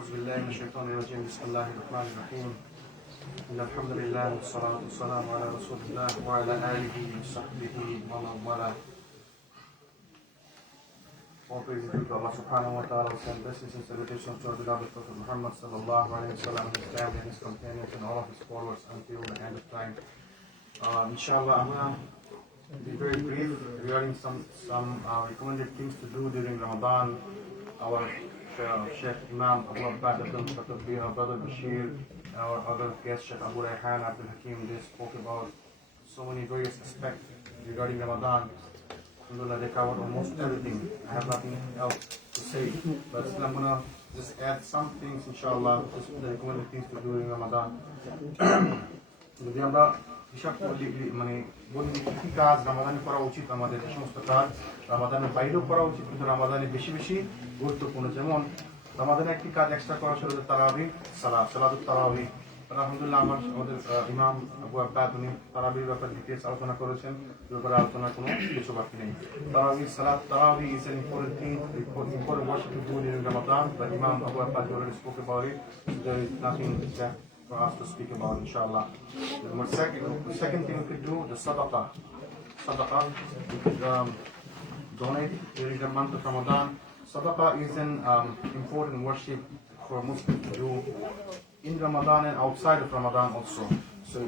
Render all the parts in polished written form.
أعوذ بالله من الشيطان الرجيم بسم الله الرحمن الرحيم إن الحمد لله والصلاة والسلام على رسول الله وعلى آله وصحبه ومن والاه. All praise is due to Allah subhanahu wa ta'ala, and blessings and salutations to our beloved Prophet Muhammad sallallahu alayhi wa sallam, his family and his companions and all of his followers until the end of time. Inshallah, I'm going to be very brief regarding some recommended things to do during Ramadan. Our Sheikh Imam Abu Abbad Abdul our brother Bashir, our other guest Sheikh Abu Rayhan Abdul Hakim, they spoke about so many various aspects regarding Ramadan. Alhamdulillah, they covered almost everything. I have nothing else to say, but still I'm gonna just add some things, inshallah, just the recommended things to do during Ramadan. যদি আমরা হিসাব করলে মানে বলি কি কাজ রামাদানে করা উচিত, আমাদের এই সমস্ত কাজ রামাদানের বাইরেও করা উচিত, কিন্তু রামাদানে বেশি বেশি গুরুত্বপূর্ণ। যেমন রামাদানে একটি কাজ এক্সট্রা করা ছিল তারাবি সালাতুত তারাবি। আলহামদুলিল্লাহ আমাদের ইমাম আবু আব্বাদ উনি তারাবির ব্যাপারে ডিটেলস আলোচনা করেছেন, এ ব্যাপারে আলোচনা কোনো কিছু বাকি নেই। Tarawih is an important thing, important worship to do during Ramadan, but Imam Abu Abbad already spoke about it, so there is nothing left for us to speak about, inshallah. The second thing we could do, the sadaqah. We could donate during the month of Ramadan. Sadaqah is an important worship for Muslims to do in Ramadan and outside of Ramadan also. So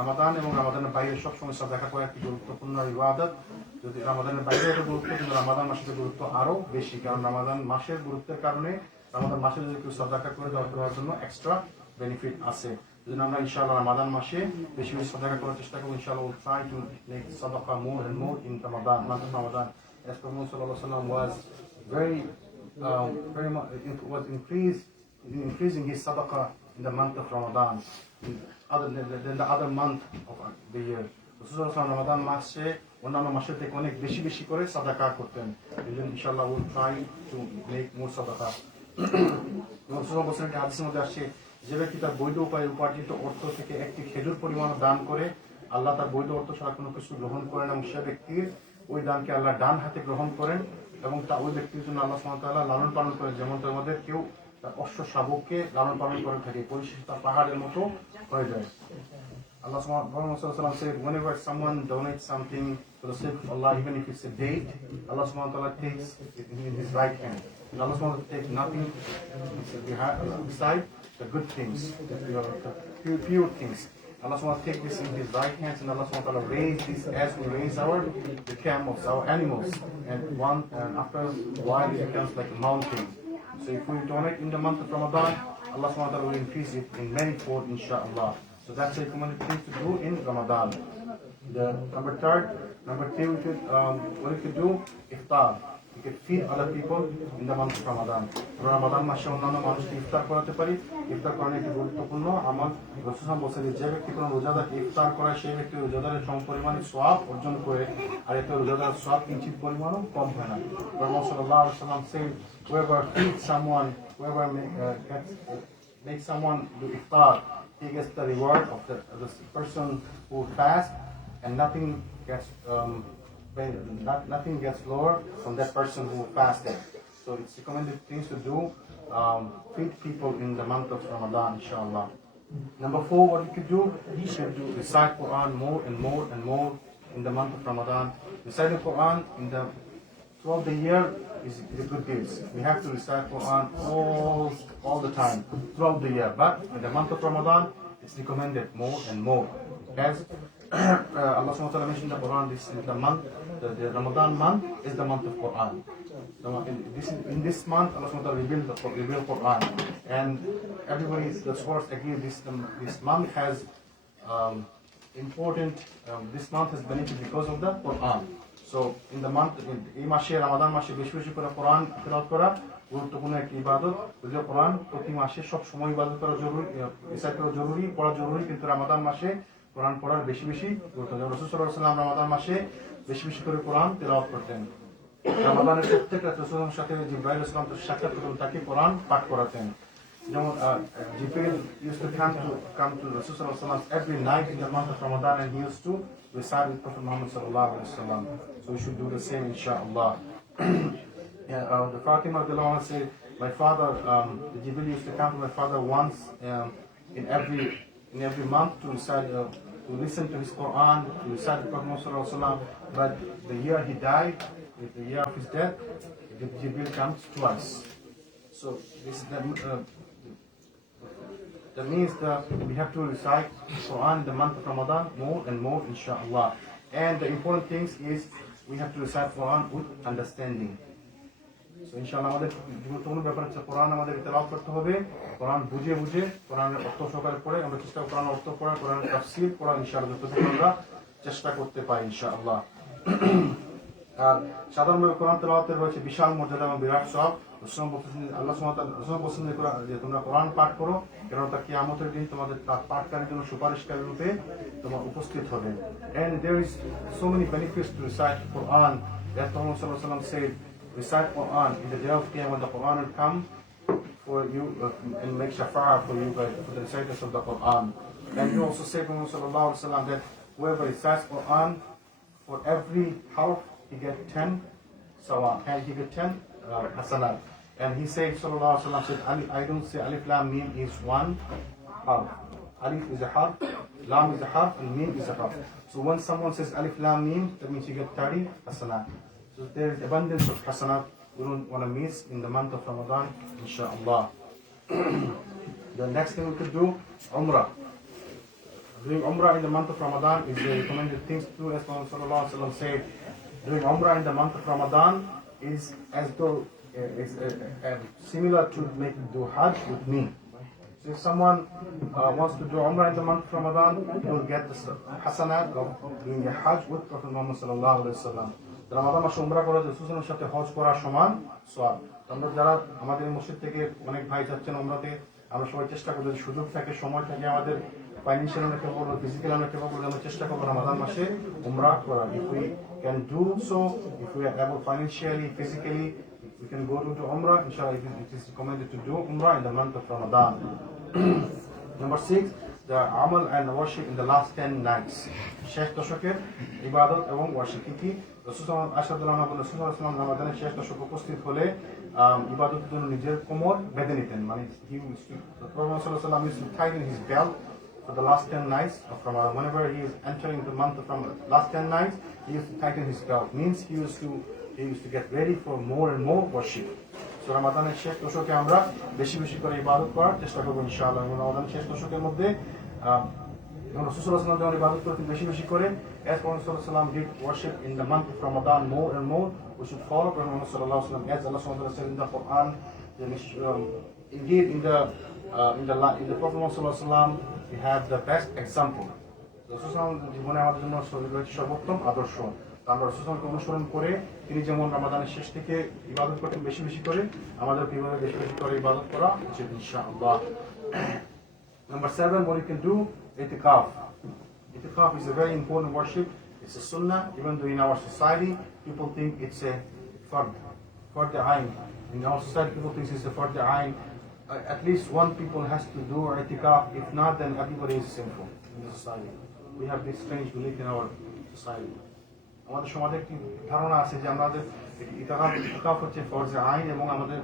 Ramadan এবং রামাদানের বাইরে সবসময় সাদাকা করা একটি গুরুত্বপূর্ণ ইবাদত। যদি রামাদানের বাইরে এত গুরুত্ব, কিন্তু রামাদান মাসের গুরুত্ব আরো বেশি, কারণ রামাদান মাসের গুরুত্বের কারণে রামাদান মাসে যদি কেউ সাদাকা করে দেওয়ার জন্য এক্সট্রা বেনিফিট আছে। যদি আমরা ইনশাআল্লাহ রামাদান মাসে বেশি বেশি সাদাকা করার চেষ্টা করব, ইনশাআল্লাহ we'll try to make sadaqah more and more in Ramadan, month of Ramadan. As Prophet sallallahu alaihi wasallam was very much increasing his sadaqah in the month of Ramadan, other than the other month of the year. Ramadan মাসে অন্যান্য মাসের থেকে অনেক বেশি বেশি করে সাদাকা করতেন। ইনশাআল্লাহ we'll try to make more sadaqah. রাসূলুল্লাহ বলেছেন হাদিসের মধ্যে আসছে, যে ব্যক্তি তার বৈধ উপায়ে উপার্জিত অর্থ থেকে একটি খেজুর পরিমাণ দান করে, আল্লাহ তার বৈধ অর্থ ছাড়া কোনো কিছু গ্রহণ করেন এবং সে ব্যক্তির ওই দানকে আল্লাহ ডান হাতে গ্রহণ করেন এবং তা ওই ব্যক্তির জন্য আল্লাহ সুবহানাহু ওয়া তাআলা লালন পালন করেন, যেমন আমাদের কেউ তার অশ্ব শাবককে লালন পালন করে থাকে, পরিশেষে তার পাহাড়ের মতো হয়ে যায়। Allah subhanahu wa ta'ala said, whenever someone donates something for the sake of Allah, even if it's a date, Allah subhanahu wa ta'ala takes it in his right hand. And Allah subhanahu wa ta'ala takes nothing beside the good things, the pure things. Allah subhanahu wa ta'ala takes this in his right hands, and Allah subhanahu wa ta'ala raise this as we raise the camels, our animals, and after a while it becomes like a mountain. So if we donate in the month of Ramadan, Allah subhanahu wa ta'ala will increase it in many fold, inshallah. So that's a recommended thing to do in Ramadan. Number three, what we could do, iftar. We could feed other people in the month of Ramadan. Ramadan মাসে অন্যান্য মানুষকে ইফতার করাতে পারি। ইফতার করানো একটি গুরুত্বপূর্ণ আমল। রাসূলুল্লাহ বলেছেন যে ব্যক্তি কোনো রোজাদারকে ইফতার করায়, সেই ব্যক্তি রোজাদারের সমপরিমাণে সওয়াব অর্জন করে, আর এতে রোজাদার সওয়াব কিঞ্চিত পরিমাণও কম হয় না। রাসূলুল্লাহ সাল্লাল্লাহু আলাইহি ওয়াসাল্লাম said, whoever feeds someone, whoever makes someone do iftar, he gets the reward of the person who fasts, and nothing gets lower from that person who fasted. So it's recommended things to do, feed people in the month of Ramadan, inshallah. Number 4, what you could do, you should recite Quran more and more and more in the month of Ramadan. Reciting Quran throughout the year is a good deeds. We have to recite Quran all the time throughout the year, but in the month of Ramadan it's recommended more and more. As Allah subhanahu wa ta'ala mentioned in the Quran, this is the month, the Ramadan month is the month of Quran. In this month Allah subhanahu wa ta'ala revealed Quran, and everybody, the scholars agree this month has important, this month has benefit because of the Quran. So in the month, এই মাসে রামাদান মাসে বেশি বেশি করে কোরআন তেলাওয়াত করা গুরুত্বপূর্ণ একটি ইবাদত। যদিও কোরআন প্রতি মাসে সব সময় ইবাদত করা জরুরি, রিসাইট করা জরুরি, পড়া জরুরি, কিন্তু রামাদান মাসে কোরআন পড়ার বেশি বেশি গুরুত্ব। যেমন রাসূল সাল্লাল্লাহু আলাইহি ওয়াসাল্লাম রামাদান মাসে বেশি বেশি করে কোরআন তেলাওয়াত করতেন। রামাদানের প্রত্যেক রাতে রাসূলের সাথে জিবরাইল আলাইহিস সালাম সাক্ষাৎ করতেন, তাকে কোরআন পাঠ করাতেন। যেমন Jibril used to come to Rasul sallallahu alaihi wasallam every night in the month of Ramadan, and he used to recite with Prophet Muhammad sallallahu alaihi wasallam. So we should do the same, inshallah. The Fatima said, my father, the Jibril used to come to my father once in every month to recite, to listen to his Quran, to recite the Prophet Muhammad. But the year he died, the year of his death, the Jibril comes twice. So this is that means that we have to recite Quran in the month of Ramadan more and more, inshallah. And the important things is we have to recite Quran with understanding. So inshallah আমাদের গুরুত্বপূর্ণ ব্যাপার হচ্ছে কোরআন আমাদের তেলাওয়াত করতে হবে, কোরআন বুঝে বুঝে কোরআনের অর্থ সহকারে পড়ে আমরা চেষ্টা করব কোরআনের অর্থ পড়া, কোরআনের তাফসীর পড়া ইনশাআল্লাহ যতটুকু আমরা চেষ্টা করতে পারি ইনশাআল্লাহ। আর সাধারণভাবে কোরআন তেলাওয়াতের রয়েছে বিশাল মর্যাদা এবং বিরাট সওয়াব। আল্লাহ সুবহানাহু ওয়া তাআলা পছন্দ করে যে তোমরা কোরআন পাঠ করো, কারণ তা কিয়ামতের দিন তোমাদের পাঠকারীর জন্য সুপারিশকারী রূপে তোমার উপস্থিত হবে। And there is so many benefits to recite Quran. That Prophet sallallahu alaihi wasallam said, recite Quran in the day of Qiyamah. The Quran will come for you and make shafa'ah for you guys, for the reciters of the Quran. And he also said, Prophet sallallahu alaihi wasallam, that whoever recites Quran, for every harf he get 10 sawab, and he get 10 hasanat. And he said, sallallahu alaihi wasallam said, I don't say alif lam mim is one harf. Alif is a harf, lam is a harf, and mim is a harf. So when someone says alif lam mim, that means you get 30 hasanat. So there is abundance of hasanat we don't want to miss in the month of Ramadan, inshallah. The next thing we could do, Umrah. Doing Umrah in the month of Ramadan is the recommended things to do. As Prophet sallallahu alaihi wasallam said, doing Umrah in the month of Ramadan is as though it's similar to do Hajj with me. So if someone wants to do Umrah in the month of Ramadan, he will get the hasanat of doing a Hajj with Prophet Muhammad sallallahu alaihi wasallam. Ramadan মাসে উমরা করা রাসূলের সাথে হজ করার সমান সওয়াব। আমরা যারা আমাদের মসজিদ থেকে অনেক ভাই যাচ্ছেন উমরাতে, আমরা সবাই চেষ্টা করি যদি সুযোগ থাকে, সময় থাকে, আমাদের ফাইন্যান্সিয়াল অনেক কেবল, ফিজিক্যাল অনেক কেবল, আমরা চেষ্টা করবো রমাদান মাসে উমরা করা। If we can do so, if we are able financially, physically, we can go to Umrah. Inshallah, it is recommended to do Umrah in the month of Ramadan. Number 6, the amal and worship in the last 10 nights. শেষ দশকের ইবাদত এবং worship কি রাসূল আশহাদুল্লাহ বলেন, রাসূল সাল্লাল্লাহু আলাইহি ওয়াসাল্লাম রমাদানের শেষ দশক উপস্থিত হলে ইবাদতের জন্য নিজের কোমর বেঁধে নিতেন। মানে he used to, the Prophet sallallahu alaihi wasallam used to tighten his belt for the last 10 nights of Ramadan. Whenever he is entering the month of Ramadan, last 10 nights, he used to tighten his belt. Means he used to get ready for more and more worship. So রমাদানের শেষ দশকে আমরা বেশি বেশি করে ইবাদত করার চেষ্টা করব ইনশাআল্লাহ। রমাদানের শেষ দশকের মধ্যে রাসূল সাল্লাল্লাহু আলাইহি ওয়াসাল্লাম ইবাদত করতে বেশি বেশি করে, as Prophet sallallahu alaihi wasallam did worship in the month of Ramadan more and more, we should follow Prophet sallallahu alaihi wasallam, as Allah subhanahu wa ta'ala said in the Quran. Indeed, in the Prophet sallallahu alaihi wasallam, we have the best example. রাসূল সাল্লাল্লাহু আলাইহি ওয়াসাল্লাম জীবনে আমাদের জন্য সর্বোত্তম আদর্শ। আমরা রাসূল সাল্লাল্লাহু আলাইহি ওয়াসাল্লামকে অনুসরণ করে তিনি যেমন রমাদানের শেষ থেকে ইবাদত করতেন বেশি বেশি করে, আমাদের কিভাবে বেশি বেশি করে ইবাদত করা উচিত ইনশাআল্লাহ। Number 7, what you can do, itikaf. Itikaf is a very important worship. It's a sunnah. Even though in our society, people think it's a fard ayn. In our society, people think it's a fard ayn. At least one people has to do itikaf. If not, then everybody is sinful in the society. We have this strange belief in our society. আমাদের সমাজে একটি ধারণা আছে যে আমাদের ইতিকাফ হচ্ছে ফরজে আইন, এবং আমাদের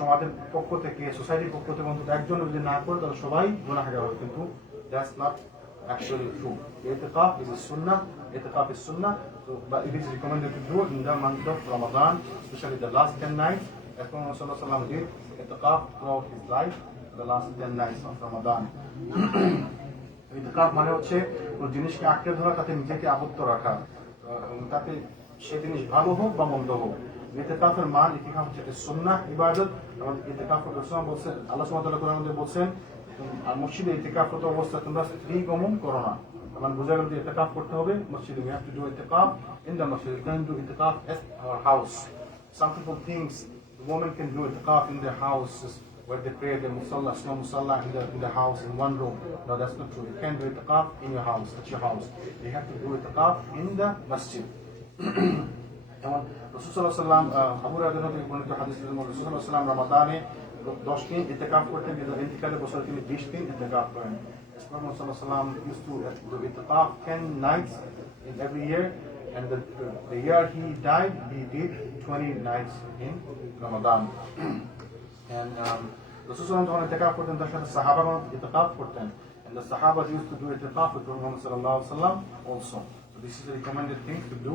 সমাজের পক্ষ থেকে, সোসাইটির পক্ষ থেকে অন্তত একজন যদি না করে তাহলে সবাই গুনাহগার হবে, কিন্তু that's not actually true. Itikaf is a sunnah. Itikaf is sunnah, so, but it is recommended to do in the month of Ramadan, especially the last 10 nights. As Prophet sallallahu alaihi wasallam did itikaf throughout his life, the last 10 nights of Ramadan. ইতিকাফ মানে হচ্ছে কোনো জিনিসকে আঁকড়ে ধরা, তাতে নিজেকে আবদ্ধ রাখা, তাতে সে জিনিস ভালো হোক বা মন্দ হোক। ইতিকাফের মান, ইতিকাফ হচ্ছে একটা সুন্নাহ ইবাদত। আমাদের ইতিকাফ রাসূল বলছেন, আল্লাহ সুবহানাহু ওয়া তাআলা কোরআনে বলছেন, আর মসজিদে ইতিকাফরত অবস্থায় তোমরা স্ত্রী গমন করো না। মানে বোঝা গেল যে ইতিকাফ করতে হবে মসজিদে। We have to do itikaf in the masjid. We can't do itikaf at our house. Some people think the woman can do itikaf in their houses where they pray the musalla, small musalla in the house in one room. No, that's not true. You can't do itikaf in your house, at your house. You have to do itikaf in the masjid. যেমন রাসূল সাল্লাল্লাহু আলাইহি ওয়াসাল্লাম, আবু হুরায়রা থেকে বর্ণিত হাদিসে রাসূল সাল্লাল্লাহু আলাইহি ওয়াসাল্লাম রমাদানে 10 দিন ইতিকাফ করতেন, কিন্তু ইন্তিকালের বছরে তিনি 20 দিন ইতিকাফ করেন। Rasul sallallahu alaihi wasallam used to do itikaf 10 nights in every year, and the year he died, he did 20 nights in Ramadan. And Rasulullah যখন ইতিকাফ করতেন তার সাথে সাহাবাগণ ইতিকাফ করতেন, and the Sahaba used to do itikaf with Muhammad sallallahu alaihi wasallam also. So this is a recommended thing to do,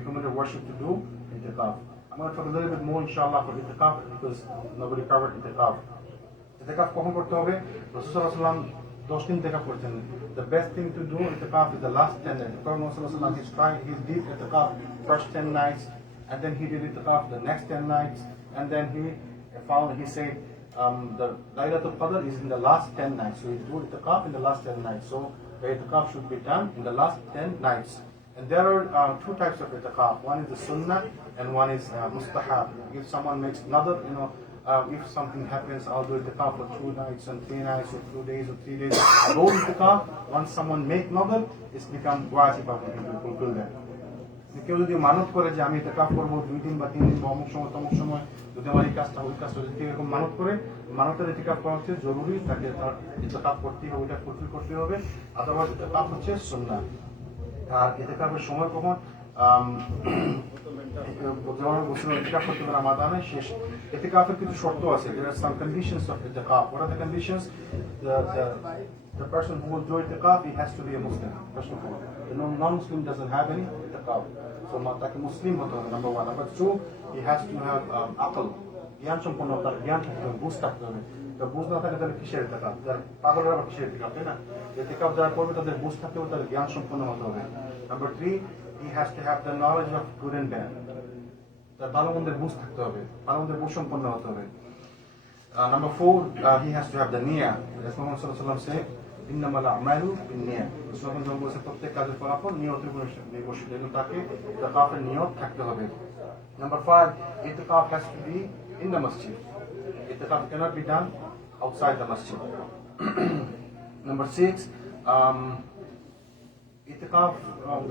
recommended worship to do itikaf. I'm going to talk a little bit more inshallah for itikaf because nobody covered itikaf. Itikaf কখন করতে হবে? Rasulullah sallallahu alaihi wasallam 10 দিন ইতিকাফ করতেন. The best thing to do itikaf is the last 10 nights. Prophet Muhammad sallallahu alaihi wasallam he did itikaf first 10 nights, and then he did itikaf the next 10 nights, and then he said the Laylatul Qadr is in the last 10 nights. So you do itikaf in the last 10 nights. So the itikaf should be done in the last 10 nights. And there are two types of itikaf. One is the sunnah and one is mustahab. If someone makes another, if something happens, I'll do itikaf for 2 nights and 3 nights or 2 days or 3 days. Those itikaf, once someone make another, it's become wajib of him to fulfill them. কেউ যদি মানত করে যে আমি ইতিকাফ করবো 2 দিন বা 3 দিন বা অমুক সময় তমুক সময়, যদি আমার এই কাজটা ওই কাজটা যদি এরকম মানত করে, মানতের ইতিকাফ করা হচ্ছে জরুরি, তাকে তার ইতিকাফ করতে হবে, ওইটা ফুলফিল করতে হবে। অথবা ইতিকাফ হচ্ছে সুন্নাহ। আর ইতিকাফের সময় কখন? ইতিকাফ করতে হবে রামাদানের শেষ। ইতিকাফের কিছু শর্ত আছে। There are some conditions of itikaf. What are the conditions? The person who will do itikaf, he has to be a Muslim, first of all. The non-Muslim doesn't have any itikaf. So তাকে মুসলিম হতে হবে, number 1. Number 2, he has to have aql, জ্ঞান সম্পন্ন, তার জ্ঞান থাকতে হবে, বুঝ থাকতে হবে। তো বুঝ না থাকে তাহলে কিসের ইতিকাফ? যারা পাগলের আবার কিসের ইতিকাফ, তাই না? ইতিকাফ যারা করবে তাদের বুঝ থাকতে হবে, তাদের জ্ঞান সম্পন্ন হতে হবে। Number 3, he has to have the knowledge of good and bad. তার ভালো মন্দের বুঝ থাকতে হবে, ভালো মন্দের বুঝ সম্পন্ন হতে হবে। Number 4, he has to have the niyyah. As Muhammad sallallahu alaihi wasallam said, ইন্নামাল আমালু বিন্নিয়াত। রাসূলুল্লাহ যখন বলেছে প্রত্যেক কাজের ফলাফল নিয়তের উপর নির্ভরশীল, এজন্য তাকে ইতিকাফের নিয়ত থাকতে হবে। Number 5, itikaf has to be in the masjid. Itikaf cannot be done outside the masjid. Number 6, itikaf,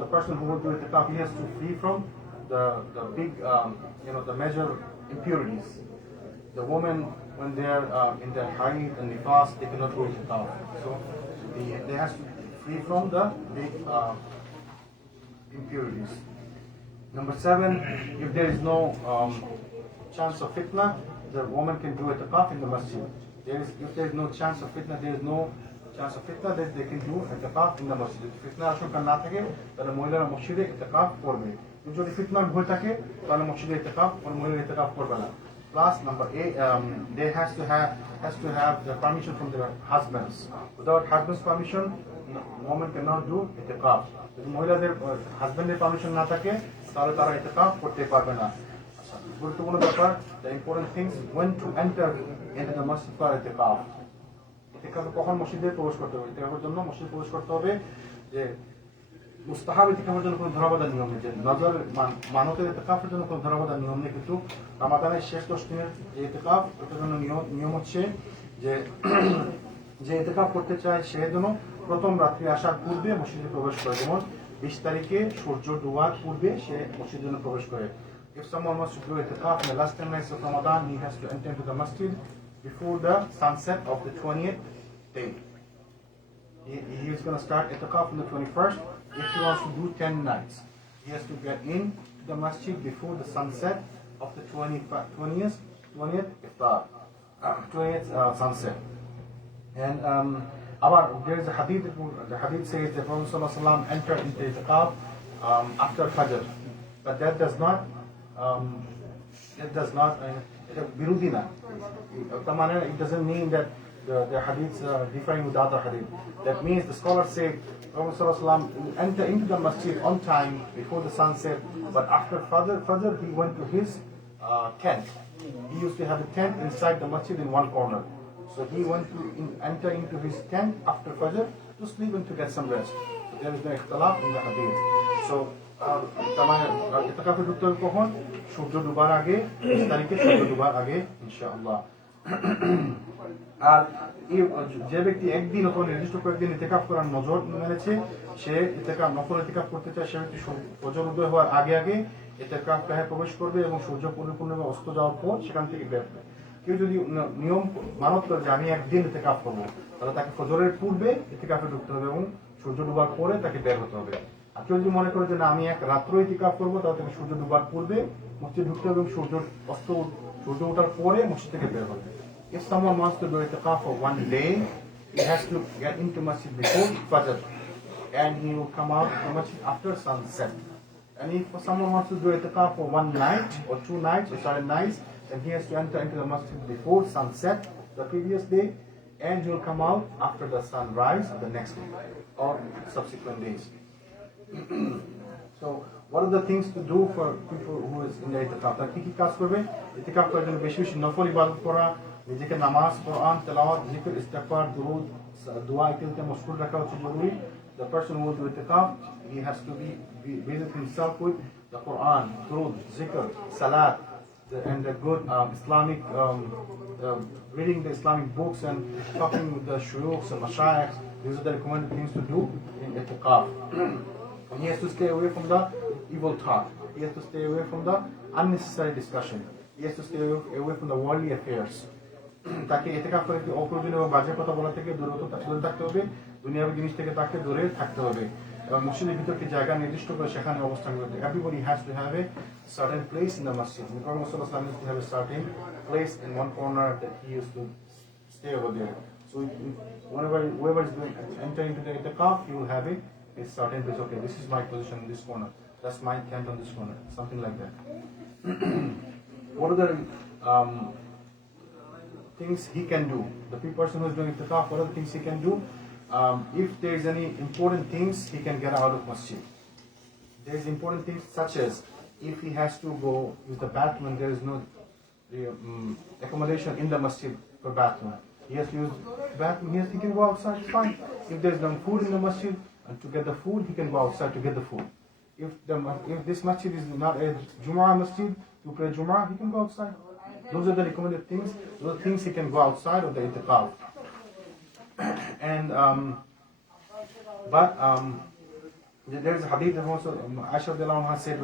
the person who will do itikaf, he has to flee from the big, the major impurities. The women, when they are in their haid and nifas, they cannot do itikaf. So they have to flee from the big impurities. Number 7, if there is no chance of fitna, the woman can do itikaf in the masjid. If there is no chance of fitna, then they can do itikaf in the masjid. If fitna ashunka na thake, তাহলে মহিলারা মসজিদে ইতিকাফ করবে। যদি ফিতনা ভয় থাকে তাহলে মসজিদে ইতিকাফ আর মহিলারা ইতিকাফ করবে না। Plus, number 8, they has to have the permission from their husbands. Without husband's permission, woman cannot do itikaf. যদি মহিলাদের হাজবেন্ডের পারমিশন না থাকে তাহলে তারা ইতিকাফ করতে পারবে না। গুরুত্বপূর্ণ ব্যাপার, the important things when to enter into the masjid for itikaf. ইতিকাফে কখন মসজিদে প্রবেশ করতে হবে? ইতিকাফের জন্য মসজিদে প্রবেশ করতে হবে যে মুস্তাহাব ইতিকাফের জন্য কোনো ধরাবাঁধার নিয়ম নেই, যে নজর মানতের ইতিকাফের জন্য কোনো ধরাবাঁধার নিয়ম নেই। কিন্তু রামাদানের শেষ 10 দিনের যে ইতিকাফ, ওটার জন্য নিয়ম হচ্ছে যে ইতিকাফ করতে চায় সে যেন প্রথম রাত্রি আসার পূর্বে মসজিদে প্রবেশ করে। যেমন 20 তারিখে সূর্য ডুবার পূর্বে সে মসজিদের জন্য প্রবেশ করে। If someone wants to do itikaf in the last 10 nights of Ramadan, he has to enter into the masjid before the sunset of the 20th day. He is going to start itikaf on the 21st. If he wants to do 10 nights, he has to get in to the masjid before the sunset of the 20th iftar, 20th sunset. And there is a hadith. The hadith says that Prophet sallallahu alaihi wasallam entered into itikaf after Fajr, but that does not birudina. It doesn't mean that the hadiths are differing with other hadith. That means the scholars say Prophet sallallahu alaihi wasallam enter into the masjid on time before the sunset, but after Fajr he went to his tent. He used to have a tent inside the masjid in one corner. So he went to enter into his tent after Fajr to sleep and to get some rest. So there is no ikhtilaf in the hadith. So ইতিকাফে ঢুকতে হবে কখন? সূর্য ডুবার আগে, 20 তারিখে সূর্য ডুবার আগে ইনশাআল্লাহ। আর যে ব্যক্তি একদিন অথবা নির্দিষ্ট কয়েকদিন ইতিকাফ করার নজর মেনেছে, সে নফল ইতিকাফ করতে চায়, সে ব্যক্তি ফজর উদয় হওয়ার আগে ইতিকাফ গাহে প্রবেশ করবে এবং সূর্য পরিপূর্ণভাবে অস্ত যাওয়ার পর সেখান থেকে বের হবে। কেউ যদি নিয়ম মানত করে যে আমি একদিন ইতিকাফ করবো, তাহলে তাকে ফজরের পূর্বে ইতিকাফে ঢুকতে হবে এবং সূর্য ডুবার পরে তাকে বের হতে হবে। আর কেউ যদি মনে করে যে না আমি এক রাত্র ইতিকাফ করবো, তাহলে তাকে সূর্য ডুবার পূর্বে মসজিদ ঢুকতে হবে এবং সূর্য অস্ত সূর্য ওঠার পরে মসজিদ থেকে বের হবে। If someone wants to do itikaf for one day, he has to get into masjid before Fajr, and he will come out from masjid after sunset. And if someone wants to do itikaf for one night or 2 nights or 7 nights, then he has to enter into the masjid before sunset the previous day, and he will come out after the sunrise of the next day or subsequent days. So what are the things to do for people who is in the itikaf? তারা কি কি কাজ করবে? ইতিকাফ করার জন্য বেশি বেশি নফল ইবাদত করা, নিজেকে নামাজ, কোরআন, তেলাওয়াত, জিকির, ইস্তিগফার, দুরূদ, দোয়া ইত্যাদিতে মশগুল রাখা হচ্ছে জরুরি। The person who will do itikaf, he has to be busy himself with the Quran, durood, zikr, salat, and the good Islamic reading the Islamic books and talking with the shuyukhs and mashayikhs. These are the recommended things to do in itikaf. And he has to stay away from the evil talk. He has to stay away from the unnecessary discussion. He has to stay away from the worldly affairs. তাকে ইতিকাফ করে কি অপ্রয়োজনীয় বাজে কথা বলা থেকে দূরে থাকতে হবে, দুনিয়াবী জিনিস থেকে তাকে দূরে থাকতে হবে। এবং মসজিদের ভিতর কি জায়গা নির্দিষ্ট করে সেখানে অবস্থান করতে। Everybody has to have a certain place in the masjid. The Prophet ﷺ used to have a certain place in one corner that he used to stay over there. So whenever whoever is going enter into the itikaf, he will have a certain place. Okay, this is my position in this corner. That's my tent on this corner. Something like that. What are the things he can do? The person who is doing itikaf, what are the things he can do? If there is any important things, he can get out of masjid. There is important things such as if he has to go use the bathroom and there is no accommodation in the masjid for bathroom. He has to use bathroom. He can go outside. Fine. If there is no food in the masjid and to get the food, he can go outside to get the food. If this masjid is not a Jumu'ah masjid to pray Jumu'ah, he can go outside. Those are the recommended things. Those are things he can go outside of the itikaf. And there is a hadith that also Aisha said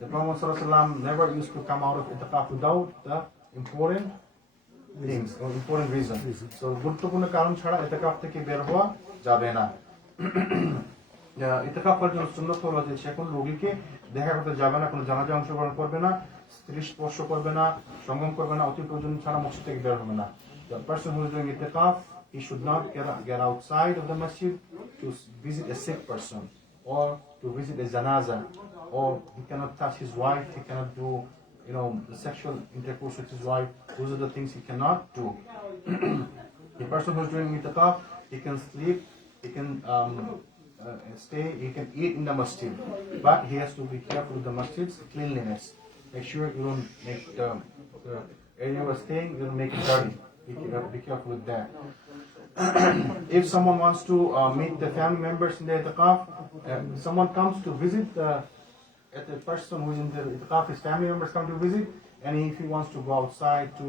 the Prophet ﷺ never used to come out of itikaf without the important things or important reason. So গুরুত্বপূর্ণ কারণ ছাড়া ইতিকাফ থেকে বের হওয়া যাবে না। ইতিকাফ করার জন্য সুন্নাত হলো যে সে কোনো রোগীকে দেখা করতে যাবে না, কোনো জানাজায় অংশগ্রহণ করবে না, স্ত্রী স্পর্শ করবে না, সঙ্গম করবে না, অতি প্রয়োজন ছাড়া মসজিদ থেকে বের হবে না। The person who is doing itikaf, he should not get outside of the masjid to visit a sick person or to visit a janaza, or he cannot touch his wife, he cannot do the sexual intercourse with his wife. Those are the things he cannot do. The person who is doing itikaf, he can sleep, he can stay, he can eat in the masjid, but he has to be careful with the masjid's cleanliness. Make sure you don't make the area you are staying, you don't make it dirty. Be careful with that. If someone wants to meet the family members in the itikaf, someone comes to visit the person who is in the itikaf, his family members come to visit, and if he wants to go outside to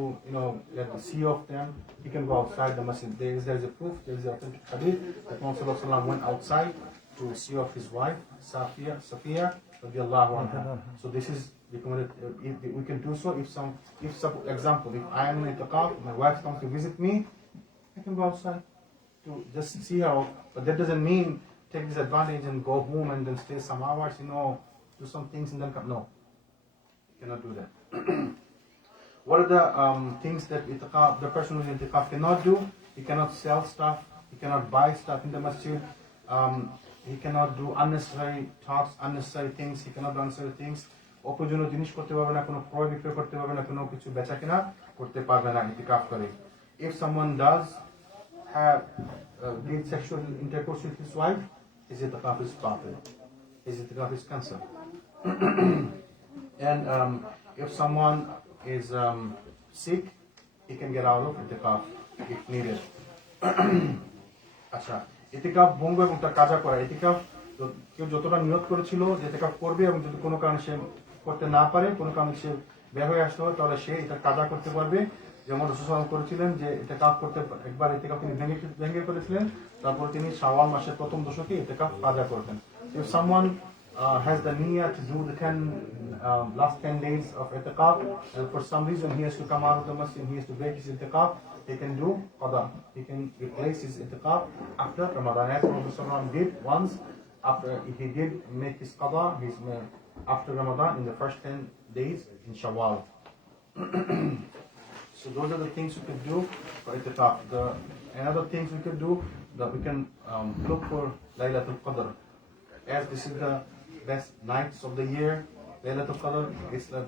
get the see of them, he can go outside the masjid. There is a proof, there is an authentic hadith that Prophet ﷺ went outside to see of his wife Safiya radiallahu anha. So this is recommended. We can do so if example, if I am in itikaf, my wife comes to visit me, I can go outside to just see her, but that doesn't mean take this advantage and go home and then stay some hours, do some things and then come. No, you cannot do that. What are the things that the person who is in itikaf cannot do? He cannot sell stuff, he cannot buy stuff in the masjid, he cannot do unnecessary talks, unnecessary things, he cannot do unnecessary things. অপ্রয়োজনীয় জিনিস করতে পারবে না, কোনো ক্রয় বিক্রয় করতে পারবে না, কোনো কিছু বেচা কেনা করতে পারবে না ইতিকাফ করে। If someone does have did sexual intercourse with his wife, his itikaf is batil, his itikaf is cancelled. And if someone is sick, he can get out of itikaf if needed. আচ্ছা, ইতিকাফ ভঙ্গ এবং তার কাজা করা। ইতিকাফ কেউ যতটা নিয়ত করেছিল যে ইতিকাফ করবে এবং যদি কোনো কারণে সে করতে না পারে, কোনো কারণে সে বের হয়ে আসতে হয়, তাহলে সে এটা কাজা করতে পারবে। যেমন রাসূল সাল্লাল্লাহু আলাইহি ওয়াসাল্লাম করেছিলেন যে ইতিকাফ করতে একবার ইতিকাফ তিনি ভেঙে করেছিলেন, তারপর তিনি শাওয়াল মাসের প্রথম দশকে ইতিকাফ কাজা করতেন। If someone has the niyyah to do the last 10 days of itikaf, and for some reason he has to come out of the masjid, he has to break his itikaf, he can do qada. He can replace his itikaf after Ramadan, as Prophet ﷺ did once. After he did make his qada, after Ramadan in the first 10 days in Shawwal. So those are the things we could do for itikaf. Another things we could do, that we can look for Laylatul Qadr. As this is the best nights of the year, Laylatul Qadr, it's as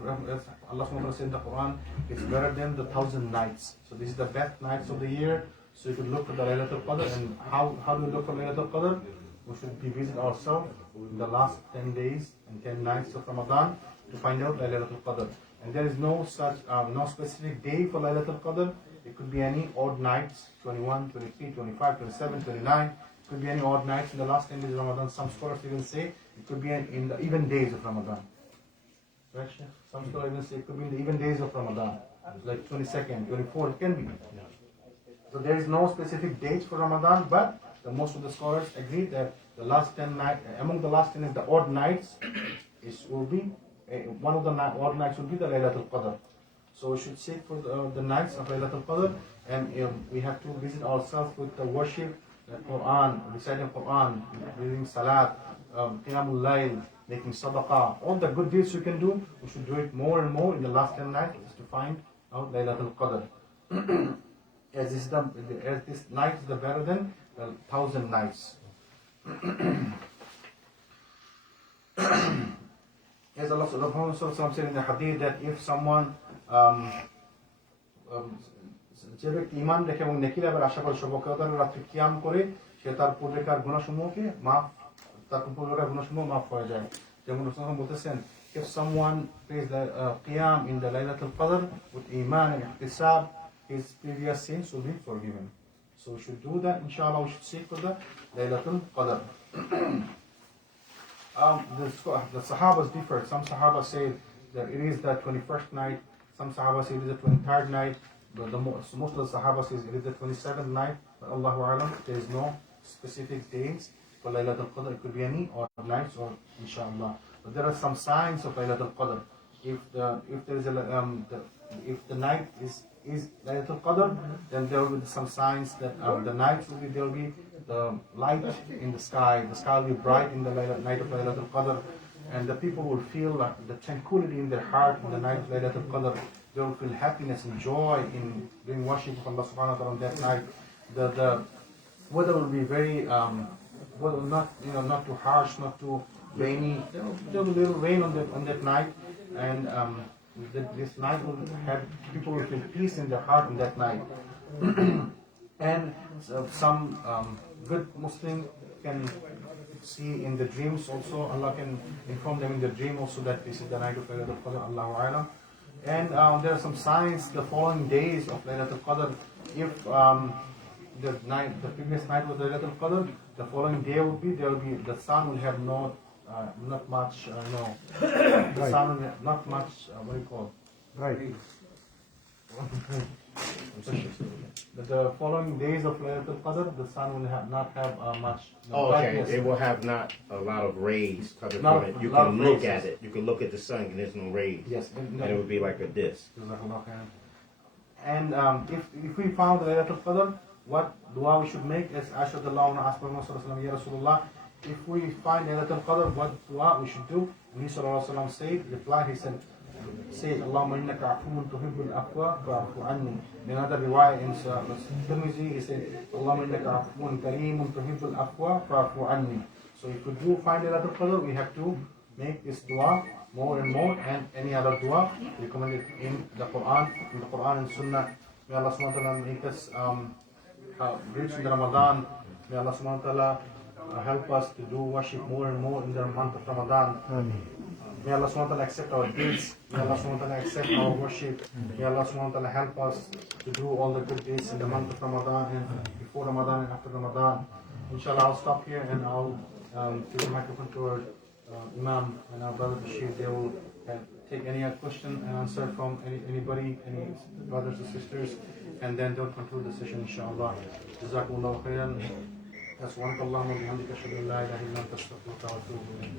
Allah SWT said in the Quran, it's better than the 1,000 nights. So this is the best nights of the year. So you could look for the Laylatul Qadr. And how do we look for Laylatul Qadr? We should be visit ourselves in the last 10 days and 10 nights of Ramadan to find out Laylatul Qadr. And there is no such, no specific day for Laylatul Qadr. It could be any odd nights, 21, 23, 25, 27, 29. It could be any odd nights in the last 10 days of Ramadan. Some scholars even say it could be in the even days of Ramadan. Right, Sheikh? Some scholars even say it could be in the even days of Ramadan. Like 22nd, 24, it can be. So there is no specific dates for Ramadan, but most of the scholars agree that the last 10 nights, among the last 10 is the odd nights, will be, one of the odd nights will be the Laylatul Qadr. So we should seek for the nights of Laylatul Qadr, and we have to visit ourselves with the worship, the Quran, reciting Quran, reading Salat, Qiyamul Layl, making Sadaqah, all the good deeds we can do, we should do it more and more in the last 10 nights to find out Laylatul Qadr. As this night is the better than 1,000 nights. As Allah said in the hadith that if someone যে ব্যক্তি ঈমান রেখে এবং নেকির আবার আশা করে সর্বকাল রাত্রি কিয়াম করে সে তার পূর্বেকার গুনাহসমূহকে মাফ হয়ে যায়। যেমন রাসূলুল্লাহ বলতেছেন, if someone prays the qiyam in the Laylatul Qadr with iman and ihtisab, his previous sins will be forgiven. So we should do that, inshallah. We should seek for the Laylatul Qadr. The Sahabas differ. Some Sahabas say that it is the 21st night. Some Sahabas say it is the 23rd night. But most of the Sahabas say it is the 27th night. But Allahu A'lam, there is no specific days for Laylatul Qadr. It could be any or nights or inshallah. But there are some signs of Laylatul Qadr. If the night is Laylatul Qadr, then there will be some signs that the night there will be the light in the sky. The sky will be bright in the night of Laylatul Qadr, and the people will feel the tranquility in their heart in the night of Laylatul Qadr. They will feel happiness and joy in doing worship of Allah Subhanahu wa Taala on that night. The weather will be very not too harsh, not too rainy. There will be a little rain on that night, and this night will have people will feel peace in their heart on that night. And some good Muslim can see in the dreams also. Allah can inform them in the dream also that this is the night of Laylatul Qadr. Allahu A'lam. And there are some signs the following days of Laylatul Qadr. If the previous night was Laylatul Qadr, the following day would be the sun will have not much the sun will have not much what do you call right. The following days of Laylatul Qadr, the sun will not have much. Okay, it will have not a lot of rays coming from it. You can look at it. You can look at the sun, and there's no rays. Yes, and it would be like a disc. And if we found Laylatul Qadr, what dua we should make is Ashhadullah wa asked Muhammad Ya Rasulullah. If we find Laylatul Qadr, what dua we should do? And he sallallahu said, he said, say Allahumma innaka afuwwun tuhibbul afwa fa'fu anni. In another riwayah in Tirmidhi, he said Allahumma innaka afuwwun kareemun tuhibbul afwa fa'fu anni. So if we do find Laylatul Qadr, we have to make this dua more and more, and any other dua recommended in the Quran and Sunnah. May Allah subhanahu wa ta'ala make us reach in the Ramadan. May Allah subhanahu wa ta'ala help us to do worship more and more in the month of Ramadan. May Allah subhanahu wa ta'ala accept our deeds. May Allah subhanahu wa ta'ala accept our worship. May Allah subhanahu wa ta'ala help us to do all the good deeds in the month of Ramadan and before Ramadan and after Ramadan. Inshallah, I'll stop here and I'll give the microphone to our Imam and our brother Bashir. They will take any question and answer from anybody, any brothers or sisters, and then they'll conclude the session, inshallah. Jazakumullahu khairan. Subhanakallahumma wa bihamdika ashhadu an la ilaha illa anta astaghfiruka wa atubu ilayk.